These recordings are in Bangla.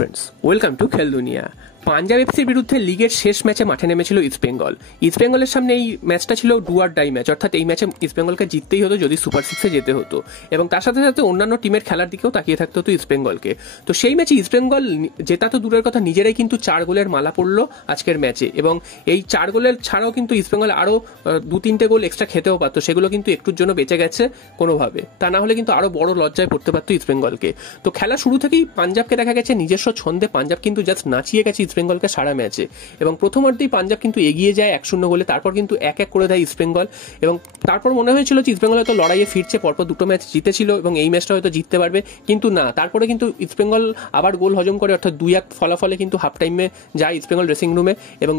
ফ্রেন্ডস, ওয়েলকাম টু খেল দুনিয়া। পাঞ্জাব এফসির বিরুদ্ধে লিগের শেষ ম্যাচে মাঠে নেমেছিল ইস্টবেঙ্গল। ইস্টবেঙ্গলের সামনে এই ম্যাচটা ছিল ডু আর ডাই ম্যাচ, অর্থাৎ এই ম্যাচে ইস্টবেঙ্গলকে জিততেই হতো যদি সুপার সিক্সে যেতে হতো, এবং তার সাথে সাথে অন্যান্য টিমের খেলার দিকেও তাকিয়ে থাকতে হতো ইস্টবেঙ্গলকে। তো সেই ম্যাচে ইস্টবেঙ্গল জেতা তো দূরের কথা, নিজেরাই কিন্তু 4 গোলের মালা পড়লো আজকের ম্যাচে, এবং এই 4 গোলের ছাড়াও কিন্তু ইস্টবেঙ্গল আরও 2-3টে গোল এক্সট্রা খেতেও পারতো, সেগুলো কিন্তু একটুর জন্য বেঁচে গেছে কোনোভাবে। তা না হলে কিন্তু আরও বড় লজ্জায় পড়তে পারতো ইস্টবেঙ্গলকে। তো খেলা শুরু থেকেই পাঞ্জাবকে দেখা গেছে নিজস্ব ছন্দে পাঞ্জাব কিন্তু জাস্ট নাচিয়ে গেছে ইস্টবেঙ্গলকে সারা ম্যাচে, এবং প্রথমার্ধেই পাঞ্জাব কিন্তু এগিয়ে যায় 1-0 গোলে। তারপর কিন্তু 1-1 করে দেয় ইস্টবেঙ্গল, এবং তারপর মনে হয়েছিল যে ইস্টবেঙ্গল হয়তো লড়াইয়ে ফিরছে, পরপর 2টো ম্যাচ জিতেছিল এবং এই ম্যাচটা হয়তো জিততে পারবে, কিন্তু না। তারপরে কিন্তু ইস্টবেঙ্গল আবার গোল হজম করে, অর্থাৎ 2-1 ফলাফলে কিন্তু হাফ টাইমে যায় ইস্টবেঙ্গল ড্রেসিং রুমে, এবং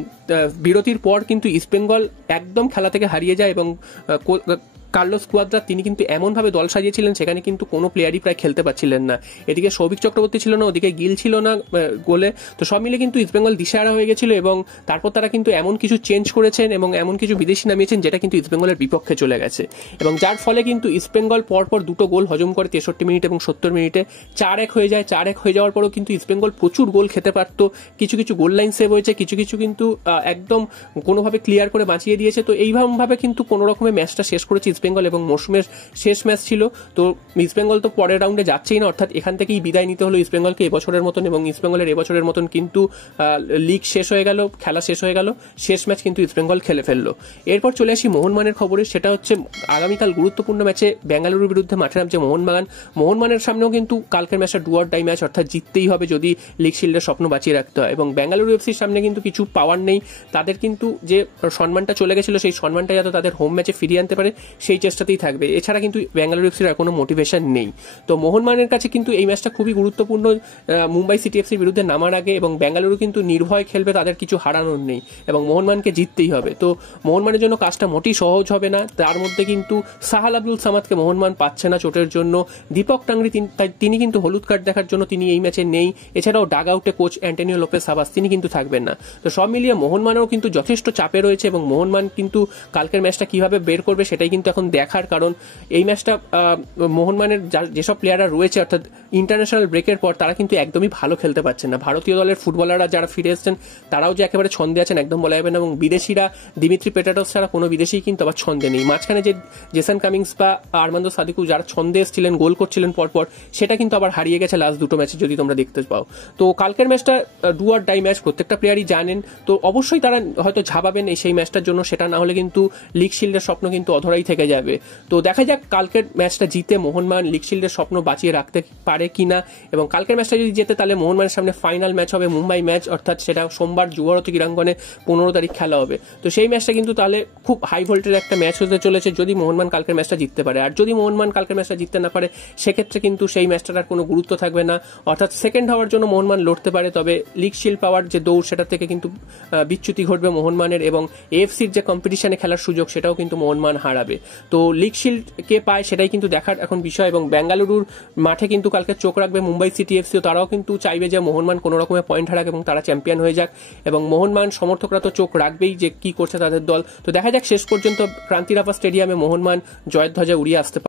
বিরতির পর কিন্তু ইস্টবেঙ্গল একদম খেলা থেকে হারিয়ে যায়। এবং কার্লোস কুয়াদ্রা তিনি কিন্তু এমনভাবে দল সাজিয়েছিলেন সেখানে কিন্তু কোনো প্লেয়ারই প্রায় খেলতে পারছিলেন না। এদিকে সৌভিক চক্রবর্তী ছিল না, ওদিকে গিল ছিল না গোলে। তো সব মিলে কিন্তু ইস্টবেঙ্গল দিশেহারা হয়ে গেছিল, এবং তারপর তারা কিন্তু এমন কিছু চেঞ্জ করেছেন এবং এমন কিছু বিদেশি নামিয়েছেন যেটা কিন্তু ইস্টবেঙ্গলের বিপক্ষে চলে গেছে, এবং যার ফলে কিন্তু ইস্টবেঙ্গল পরপর 2টো গোল হজম করে 63 মিনিট এবং 70 মিনিটে 4-1 হয়ে যায়। 4-1 হয়ে যাওয়ার পরও কিন্তু ইস্টবেঙ্গল প্রচুর গোল খেতে পারত, কিছু কিছু গোল লাইন সেভ হয়েছে, কিছু কিছু কিন্তু একদম কোনোভাবে ক্লিয়ার করে বাঁচিয়ে দিয়েছে। তো এইভাবে কিন্তু কোনো রকমের ম্যাচটা শেষ করেছে ইস্টবেঙ্গল, এবং মৌসুমের শেষ ম্যাচ ছিল। তো ইস্টবেঙ্গল তো পরের রাউন্ডে যাচ্ছেই না, অর্থাৎ এখান থেকেই বিদায় নিতে হলো ইস্টবেঙ্গলকে এবছরের মতন, এবং ইস্টবেঙ্গলের এবছরের মতন কিন্তু লিগ শেষ হয়ে গেল, খেলা শেষ হয়ে গেল, শেষ ম্যাচ কিন্তু ইস্টবেঙ্গল খেলে ফেললো। এরপর চলে আসি মোহনবাগানের খবরে। সেটা হচ্ছে আগামীকাল গুরুত্বপূর্ণ ম্যাচে বেঙ্গালুরুর বিরুদ্ধে মাঠে নামছে মোহনবাগান। মোহনবাগানের সামনেও কিন্তু কালকের ম্যাচটা ডু অর ডাই ম্যাচ, অর্থাৎ জিততেই হবে যদি লিগ শিল্ডের স্বপ্ন বাঁচিয়ে রাখতে হয়, এবং বেঙ্গালুরু এফসির সামনে কিন্তু কিছু পাওয়ার নেই। তাদের কিন্তু যে সম্মানটা চলে গেছিল সেই সম্মানটা যাতে তাদের হোম ম্যাচে ফিরিয়ে আনতে পারে সেই চেষ্টাতেই থাকবে, এছাড়া কিন্তু বেঙ্গালুরু এফসির আর কোনো মোটিভেশন নেই। তো মোহনবাগানের কাছে কিন্তু এই ম্যাচটা খুবই গুরুত্বপূর্ণ মুম্বাই সিটি এফসির বিরুদ্ধে নামার আগে, এবং বেঙ্গালুরু কিন্তু নির্ভয় খেলবে, তাদের কিছু হারানোর নেই, এবং মোহনবাগানকে জিততেই হবে। তো মোহনবাগানের জন্য কাজটা মোটেই সহজ হবে না। তার মধ্যে কিন্তু সাহাল আব্দুল সামাদকে মোহনবাগান পাচ্ছে না চোটের জন্য। দীপক টাংরি তিনি কিন্তু হলুদ কার্ড দেখার জন্য তিনি এই ম্যাচে নেই। এছাড়াও ডাগ আউটে কোচ অ্যান্টনিও লোপেস সাবাস তিনি কিন্তু থাকবেন না। তো সব মিলিয়ে মোহনবাগানও কিন্তু যথেষ্ট চাপে রয়েছে, এবং মোহনবাগান কিন্তু কালকের ম্যাচটা কিভাবে বের করবে সেটাই কিন্তু এখন দেখার, কারণ এই ম্যাচটা মোহনবাগানের যেসব প্লেয়াররা রয়েছে, অর্থাৎ ইন্টারন্যাশনাল ব্রেকের পর তারা কিন্তু একদমই ভালো খেলতে পারছেন না। ভারতীয় দলের ফুটবলাররা যারা ফিরে এসেছেন তারাও যে একেবারে ছন্দে আছেন একদম বলা যাবে না, এবং বিদেশিরা দিমিত্রি পেটাটোস ছাড়া কোনো বিদেশি কিন্তু আবার ছন্দে নেই। মাঝখানে যে জেসন কামিংস বা আরমান্দো সাদিকু যারা ছন্দে এসেছিলেন, গোল করছিলেন পরপর, সেটা কিন্তু আবার হারিয়ে গেছে লাস্ট 2টো ম্যাচে যদি তোমরা দেখতে পাও। তো কালকের ম্যাচটা ডু অর ডাই ম্যাচ, প্রত্যেকটা প্লেয়ারই জানেন। তো অবশ্যই তারা হয়তো ঝাঁপাবেন সেই ম্যাচটার জন্য, সেটা না হলে কিন্তু লিগ শিল্ডের স্বপ্ন কিন্তু অধরাই থেকে যাবে। তো দেখা যাক কালকের ম্যাচটা জিতে মোহনবাগান লিগ শিল্ডের স্বপ্ন বাঁচিয়ে রাখতে পারে কিনা, এবং কালকের ম্যাচটা যদি জেতে তাহলে মোহনবাগানের সামনে ফাইনাল ম্যাচ হবে মুম্বাই ম্যাচ, অর্থাৎ সেটা সোমবার যুবভারতী ক্রীড়াঙ্গনে 15 তারিখ খেলা হবে। তো সেই ম্যাচটা কিন্তু তাহলে খুব হাই ভোল্টেজ একটা ম্যাচ হতে চলেছে যদি মোহনবাগান কালকের ম্যাচটা জিততে পারে। আর যদি মোহনবাগান কালকের ম্যাচটা জিততে না পারে সেক্ষেত্রে কিন্তু সেই ম্যাচটার আর কোনো গুরুত্ব থাকবে না, অর্থাৎ সেকেন্ড হওয়ার জন্য মোহনবাগান লড়তে পারে, তবে লিগ শিল্ড পাওয়ার যে দৌড় সেটা থেকে কিন্তু বিচ্যুতি ঘটবে মোহনবাগানের, এবং এএফসির যে কম্পিটিশনে খেলার সুযোগ সেটাও কিন্তু মোহনবাগান হারাবে। তো লিগ শিল্ড কে পায় সেটাই কিন্তু দেখার এখন বিষয়, এবং বেঙ্গালুরুর মাঠে কিন্তু কালকে চোখ রাখবে মুম্বাই সিটি এফসি। তারাও কিন্তু চাইবে যে মোহনবাগান কোনো রকমের পয়েন্ট হারাক এবং তারা চ্যাম্পিয়ন হয়ে যাক, এবং মোহনবাগান সমর্থকরা তো চোখ রাখবেই যে কি করছে তাদের দল। তো দেখা যাক শেষ পর্যন্ত ক্রান্তিরাপা স্টেডিয়ামে মোহনবাগান জয়ের ধ্বজা উড়িয়ে আসতে পারে।